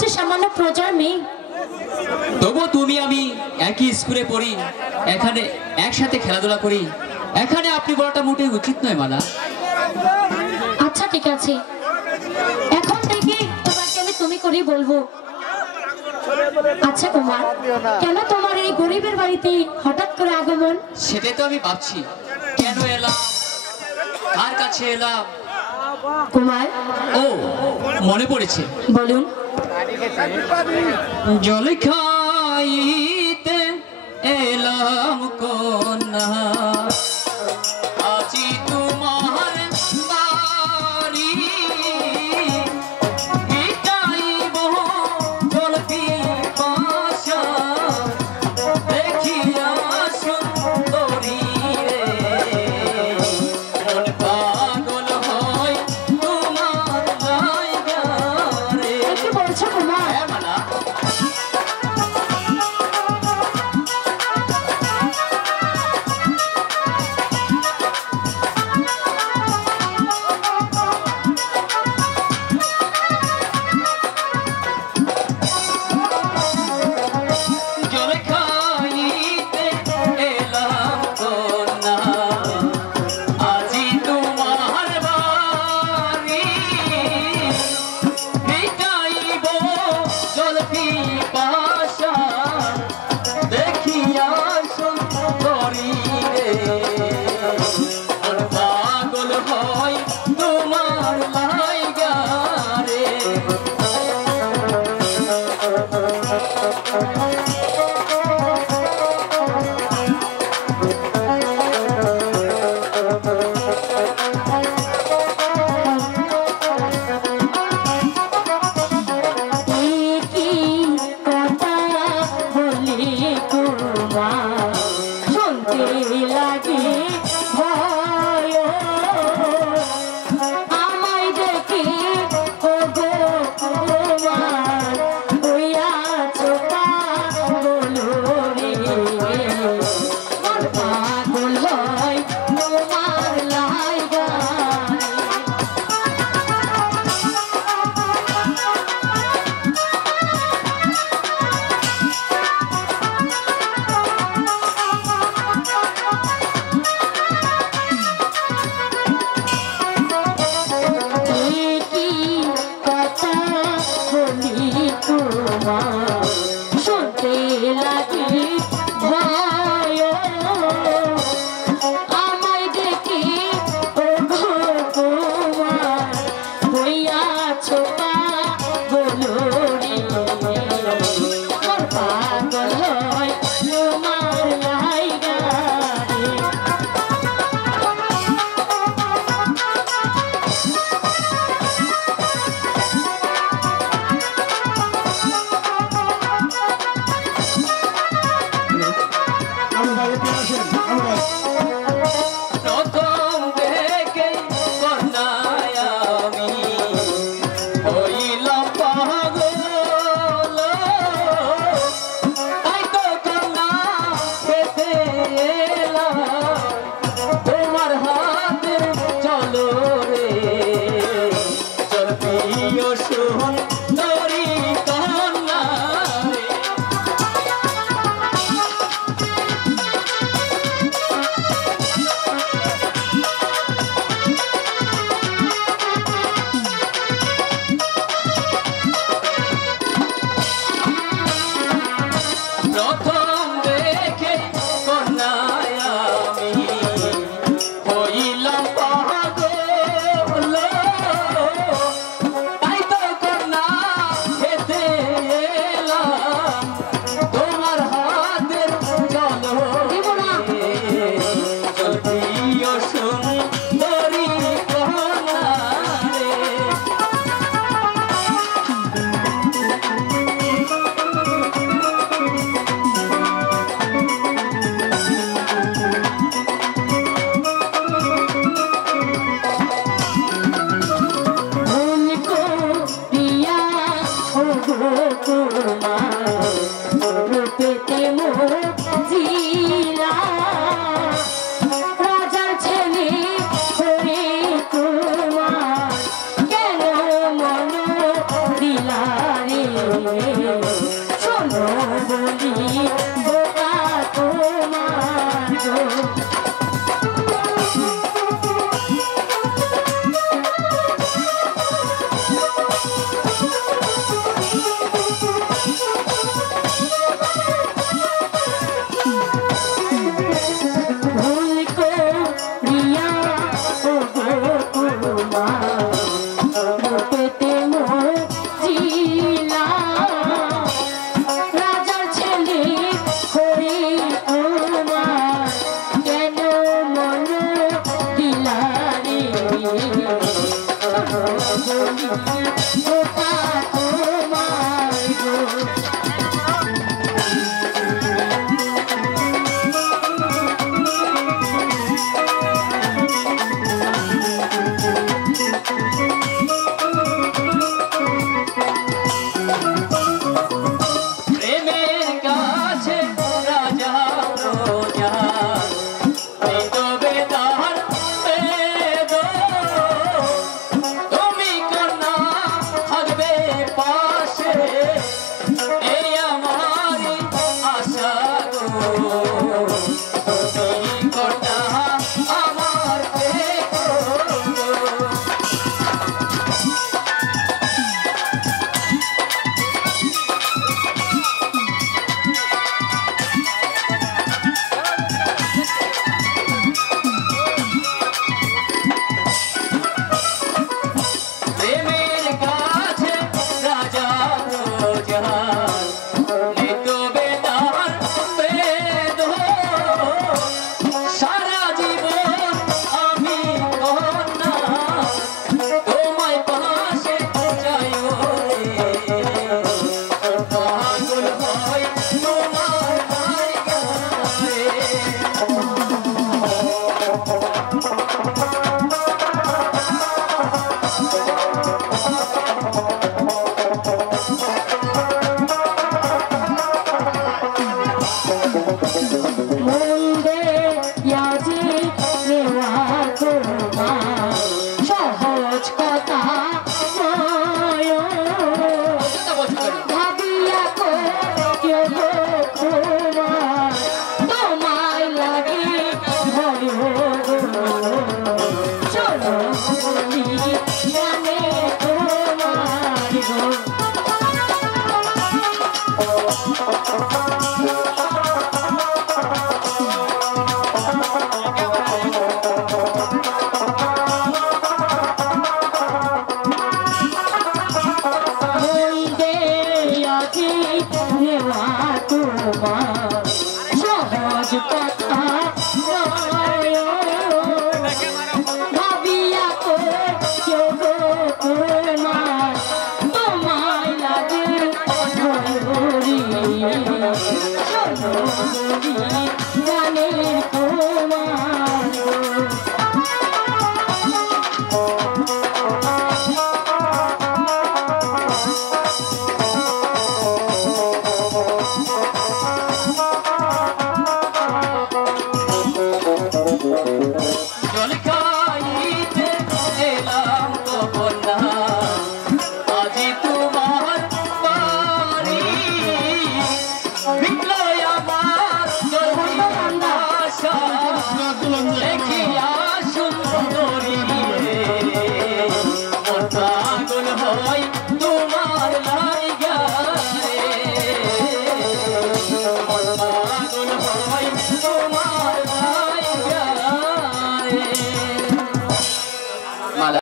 হচ্ছে সামান্য প্রজার মেয়ে। তবু তুমি আমি একই স্কুলে পড়ি, এখানে একসাথে খেলাধুলা করি, এখানে আপনি বলাটা মোটেই উচিত নয় মালা। আচ্ছা ঠিক আছে, এখন থেকে তোমাকে আমি তুমি করেই বলবো। আচ্ছা কুমার, কেন তোমার এই গরিবের বাড়িতে হঠাৎ করে আগমন? সেটাই তো আমি ভাবছি, কেন এলাম, কার কাছে এলাম। কুমার, ও মনে পড়েছে, বলুন। জল খাইতে এলাম কন্যা, আজি তোমার বাড়ি, মিটাইব জল পিপাসা, দেখিয়া সুন্দরী রে, মন পাগল হয় তোমার লাইগা রে। কি বলছো কুমার? হ্যাঁ মালা। জল খাইতে এলাম কন্যা, আজি তোমার বাড়ি, মিটাইব জল পিপাসা, দেখিয়া সুন্দরী রে, মন পাগল হয় তোমার লাইগা রে। কি কথা বলি কুমার, শুনতে লাগে ভয়, আমায় দেখে ও গো কুমার, হইয়াছো পাগল রে, মন পাগল হয় তোমার লাইগা। কি কথা বলি তোমার, শুনতে লাগে ভয়, আমায় দেখে ও গো কুমার, হইয়াছো পাগল রে, মন পাগল হয় তোমার লাইগা রে। প্রথম দেখে কন্যায় আমি হইলাম পাগল, তাই তো কন্যা খেতে এলাম তোমার হাতে, চলো রে চল প্রিয় সুন্দরী কন্যা রে। প্রথম দেখে কন্যায় আমি হইলাম পাগল, তাই তো কন্যা খেতে এলাম তোমার হাতের, চলো রে চল প্রিয় সুন্দরী কন্যা রে। ভুল করিয়া ও গো কুমার, রূপেতে মজিলা, রাজার ছেলে হয়ে কুমার, কেন মন দিলা রে, শোনো বলি বোকা তোমার গো তোমার